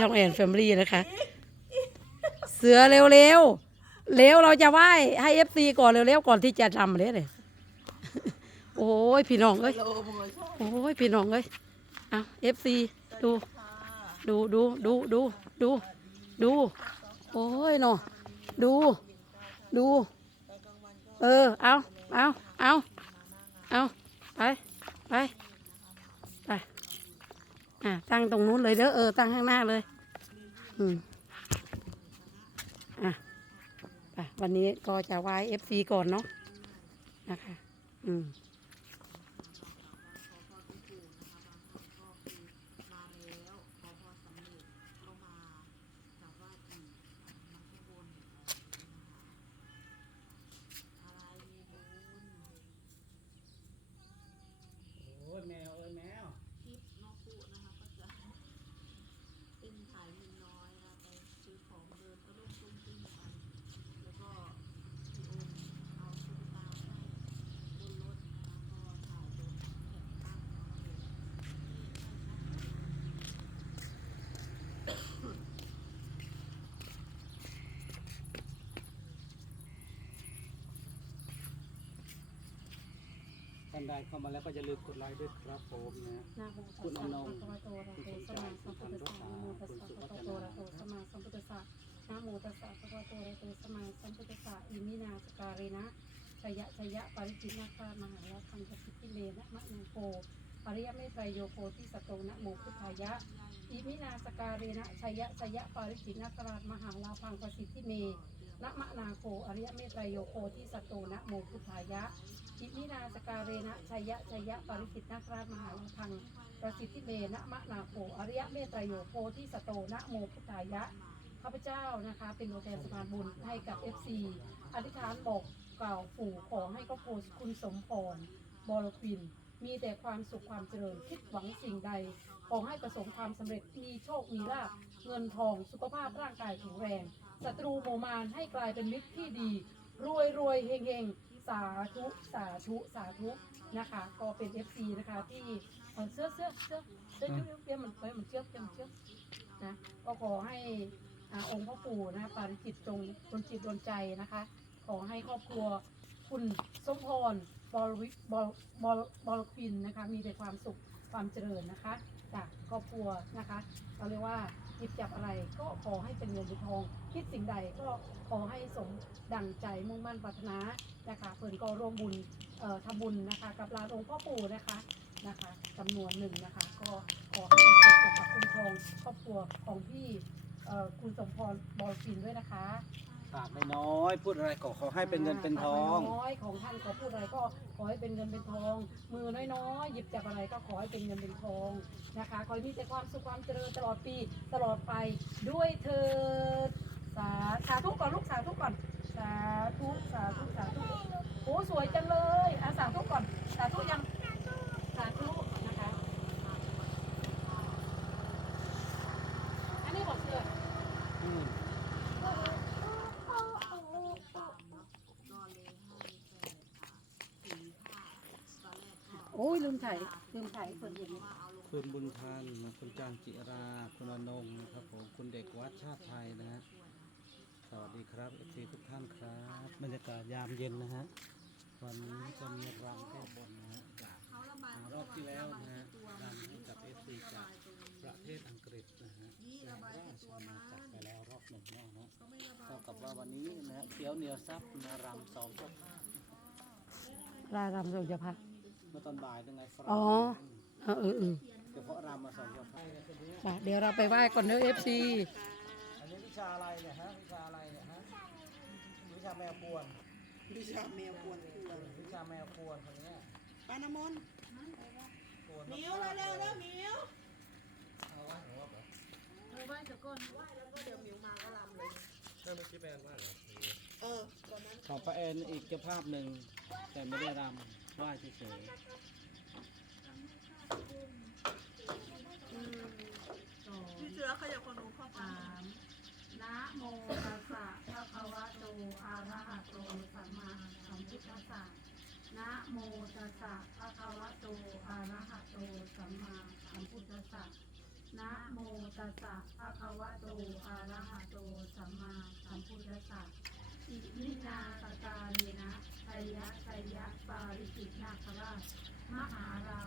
ช่องแอนแฟมิลี่นะคะ เสือเร็วๆเร็วเราจะไหว้ให้เอฟซีก่อนเร็วๆก่อนที่จะทำเลยเลยโอ้ยพี่น้องเอ้ยโอ้ยพี่น้องเอ้ยเอาเอฟซีดู ดูดูดูดูดูดู โอ้ยเนาะดู ดู เออเอาเอาเอาเอาไปไป อะตั้งตรงนู้นเลยเด้อเออตั้งข้างหน้าเลย อืมอะไปวันนี้ก็จะไหว้เอฟซีก่อนเนาะนะคะ อืม โอ้ยแมวเอ้ยแมว คลิปน้องปุ๊นะคะก็จะเป็นถ่ายเงินน้อยนะไปซื้อของเดินก็ลุ่มตุ้มติ้งไปแล้วก็พี่โอมเอาตุ๊กตาให้บนรถนะคะก็ถ่ายบนแผ่นตั้งนะคะ ท่านใดเข้ามาแล้วก็อย่าลืมกดไลค์ด้วยครับผมนะนะโมตัสสะภะคะวะโตอะระหะโตสัมมาสัมพุทธัสสะนะโมตัสสะภะคะวะโตอะระหะโตสัมมาสัมพุทธัสสะนะโมตัสสะภะคะวะโตอะระโตสัมมาสัมพุทธัสสะอิมินาสการินะชยะชยะปริจินาคามหาละคังกสิทธิเมนะมะนังโกปริยเมตรโยโคติสตโตนะโมพุทธายะอิมินาสการินะชยะชยะปริจินาคราชมหาลาพังกสิทธิเม นะมะนาโกอริยเมตรยโยโคติสตโตนะโมพุทธายะอิมินาสการเรนะชัยยะชัยยะปริสิทธนาคราชมหาลังคังประสิทธิเมนะมะนาโคอริยเมตรโยโพธิสโตนะโมพุทธายะข้าพเจ้านะคะ เป็นตัวแทนสะพานบุญให้กับ FC อธิษฐานบอกกล่าวปู่ขอให้ครอบครัวคุณสมพรบรควิน มีแต่ความสุขความเจริญคิดหวังสิ่งใด ขอให้ประสบความสำเร็จมีโชค มีลาภเงินทองสุขภาพร่างกายแข็งแรงศัตรูโมมานให้กลายเป็นมิตรที่ดี รวยรวยเฮงเฮงสาธุสาธุสาธุนะคะ ก็เป็น FC นะคะที่เอ่อเสื้อเสื้อเสื้อเสื้อเสื้อเสื้อมันเฮ้ยมันเชือกเชือกมันเชือกนะก็ขอให้อาองค์พ่อปู่นะปาริจิตจงดลจิตดลใจนะคะ ขอให้ครอบครัวคุณสมพรบอลวิบอลบอลบอลควินนะคะ มีแต่ความสุขความเจริญนะคะ จากครอบครัวนะคะเราเรียกว่าหยิบจับอะไรก็ขอให้เป็นเงินเป็นทอง คิดสิ่งใดก็ขอให้สมดังใจมุ่งมั่นปรารถนานะคะเพิ่นก็ร่วมบุญทำบุญนะคะ กับลานองค์พ่อปู่นะคะนะคะจำนวนหนึ่งนะคะ ก็ขอให้เป็นสุขปกปักคุ้มครองครอบครัวของพี่คุณสมพรบอลฟินด้วยนะคะ ปากน้อยๆพูดอะไรก็ขอให้เป็นเงินเป็นทอง น้อยๆของท่านขอพูดอะไรก็ขอให้เป็นเงินเป็นทอง มือน้อยๆหยิบจับอะไรก็ขอให้เป็นเงินเป็นทองนะคะขอให้มีแต่ความสุขความเจริญตลอดปีตลอดไปด้วยเธอสาสาธุก่อนลูกสาธุก่อนสาธุสาธุสาธุโอ้สวยจังเลยอะสาธุก่อนสาธุยังสาธุนะคะอันนี้บอกเสือ อืม ก็เลยให้แค่สีผ้าตอนแรกก็ โอ้ ยลืมถ่ายลืมถ่ายให้คนเห็นว่าเอาลงคุณบุญทันคุณจางจิรา คุณอนงค์นะครับผมคุณเด็กวัดชาติไทยนะฮะสวัสดีครับเอฟซีทุกท่านครับบรรยากาศยามเย็นนะฮะวันนี้จะมีรำแก้บนนะฮะจากเขาระบายรอบที่แล้วนะฮะรำให้กับเอฟซีจากประเทศอังกฤษนะฮะจากราชอาณาจักรไปแล้วรอบหนึ่งรอบเนาะเขาไม่ระบายเท่ากับว่าวันนี้นะฮะเขียวเหนียวซับมารำสองเจ้าภาพลารำทรงจะพักเมื่อตอนบ่ายยังไงฝรั่งอ๋อเออเออเออเฉพาะรำมาสองเจ้าภาพไปเดี๋ยวเราไปไหว้ก่อนเด้อเอฟซีอันนี้วิชาอะไรเนี่ยฮะวิชาอะไรเนี่ยฮะวิชาแมวกวนวิชาแมวกวนคืออะไรวิชาแมวกวนคนเนี้ยปาน้ำมนต์กวนหมิวเร็วๆแล้วหมิว เอาไว้หัวเหรอมือไหว้ตะก้นไหว้แล้วก็เดี๋ยวหมิวมาก็รำเลย ถ้าม่อกี้แมนว่าเหรอเออก่อนนั้นของป้าแอนอีกเจ้ภาพหนึ่งแต่ไม่ได้รำว่าเฉยสองพี่เจือขยับคนหนูเข้อไปสามนะโมตัสสะภะคะวะโตอะระหะโตสัมมาสัมพุทธัสสะนะโมตัสสะภะคะวะโตอะระหะโตสัมมาสัมพุทธัสสะนะโมตัสสะภะคะวะโตอะระหะโตสัมมา มพุทธสัตอิมินาสตาเรนะไตยะไตยะปาริกินาคราชมหารา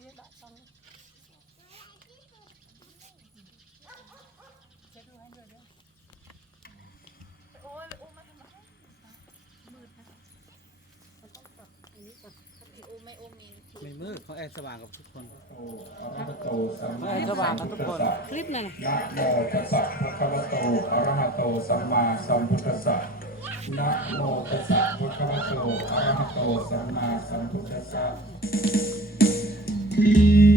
ये डाटा में चलो हम ले लें โอ้ด้มมได้วยโอ้ยโอ้ม่อุ้มม่อุ้ไม่มืดเขาแอบสว่างกับทุกคนแอร์สว่างกับทุกคนคลิปหนึ่งนะโมตัสสะภะคะวะโตอะระหะโตสัมมาสัมพุทธัสสะนะโมตัสสะภะคะวะโตอะระหะโตสัมมาสัมพุทธัสสะ Thank you.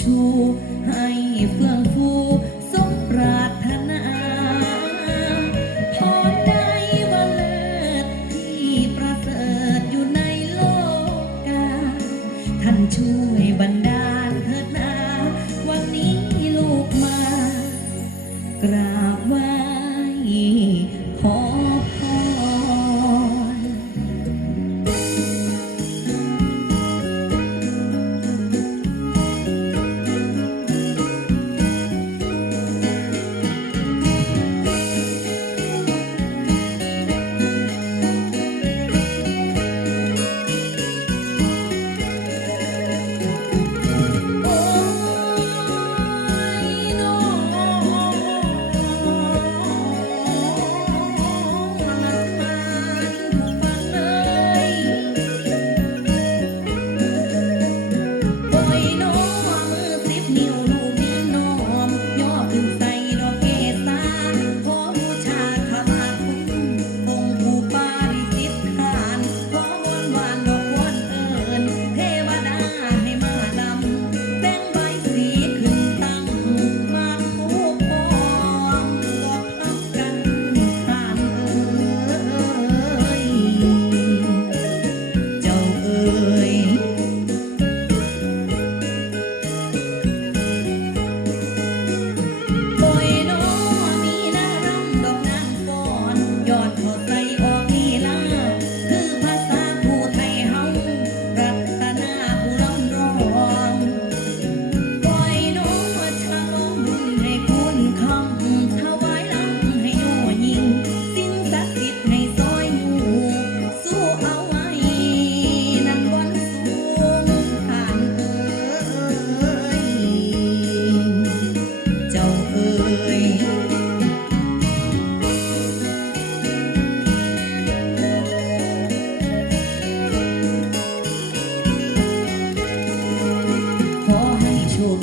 ชูให้เฟื่องฟู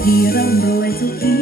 ที่ร่ำรวยทุกที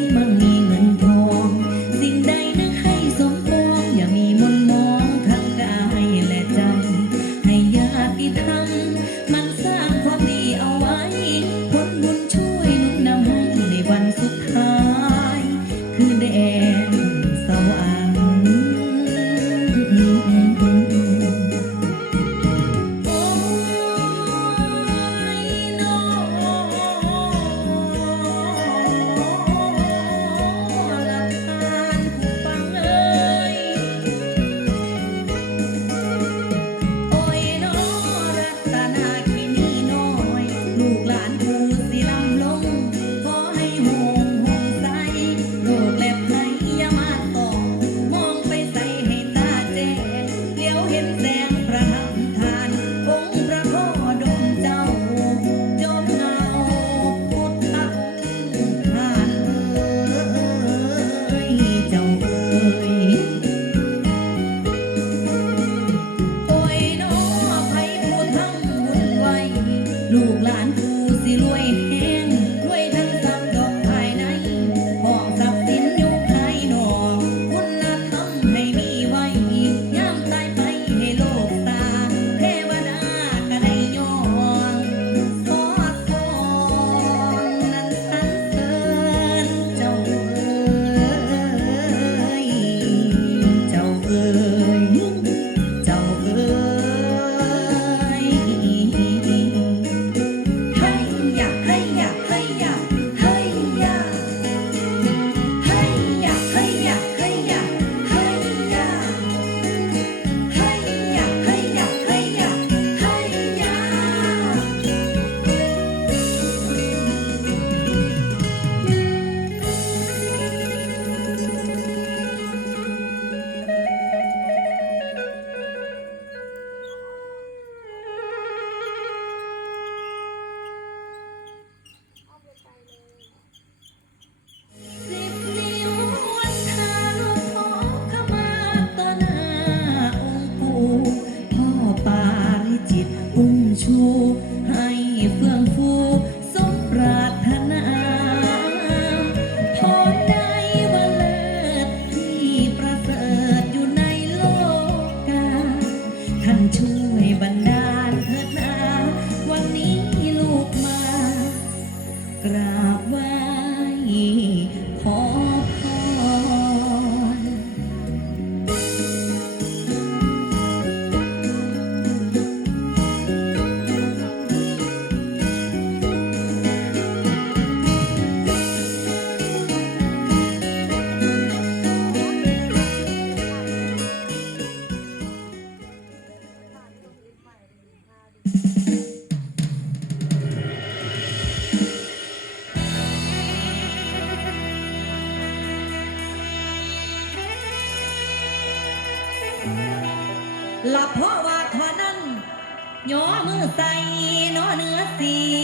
นอเนื้อสี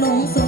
หลงส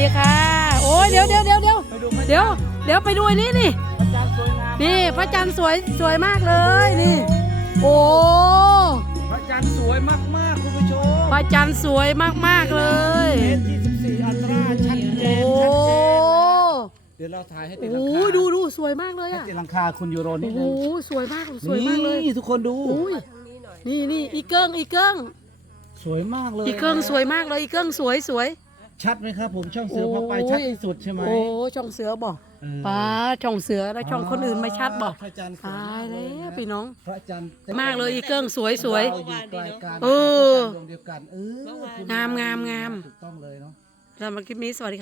ดีค่ะ โอ้ยเดี๋ยวเดี๋ยวเดี๋ยวเดี๋ยวไปดูพระเดี๋ยวเดี๋ยวไปดูอันนี้นี่ พระจันทร์สวยงามนี่พระจันทร์สวยสวยมากเลยนี่ โอ้พระจันทร์สวยมากๆคุณผู้ชมพระจันทร์สวยมากๆเลย เมตร24อัตราชัดเจโอ้นชัดเจนเดี๋ยวเราถ่ายให้ติดหลังโหคาดูดูสวยมากเลยให้อะติดหลังคาคุณยูโรนิโอ้ดโหนึงสวยมากสวยมากเลยนี่ทุกคนดูอุ้ยนี่นี่อีเกิ้งอีเกิ้งสวยมากเลยอีเกิ้งสวยมากเลยอีเกิ้งสวยสวย ชัดไหมครับผมช่องเสือพาไปโอ้ยชัดที่สุดใช่ไหม โอ้ช่องเสือบอกเออ ป้าช่องเสือแล้วช่องคนอื่นไม่ชัดบอกพระจันทร์สวยตายแล้วพี่น้อง พระจันทร์มากเลยอีเกิ้งสวยสวย เราอยู่ใกล้กันเออดวงเดียวกันเออคุณงามงามงาม ถูกต้องเลยเนาะ สำหรับคลิปนี้สวัสดีค่ะ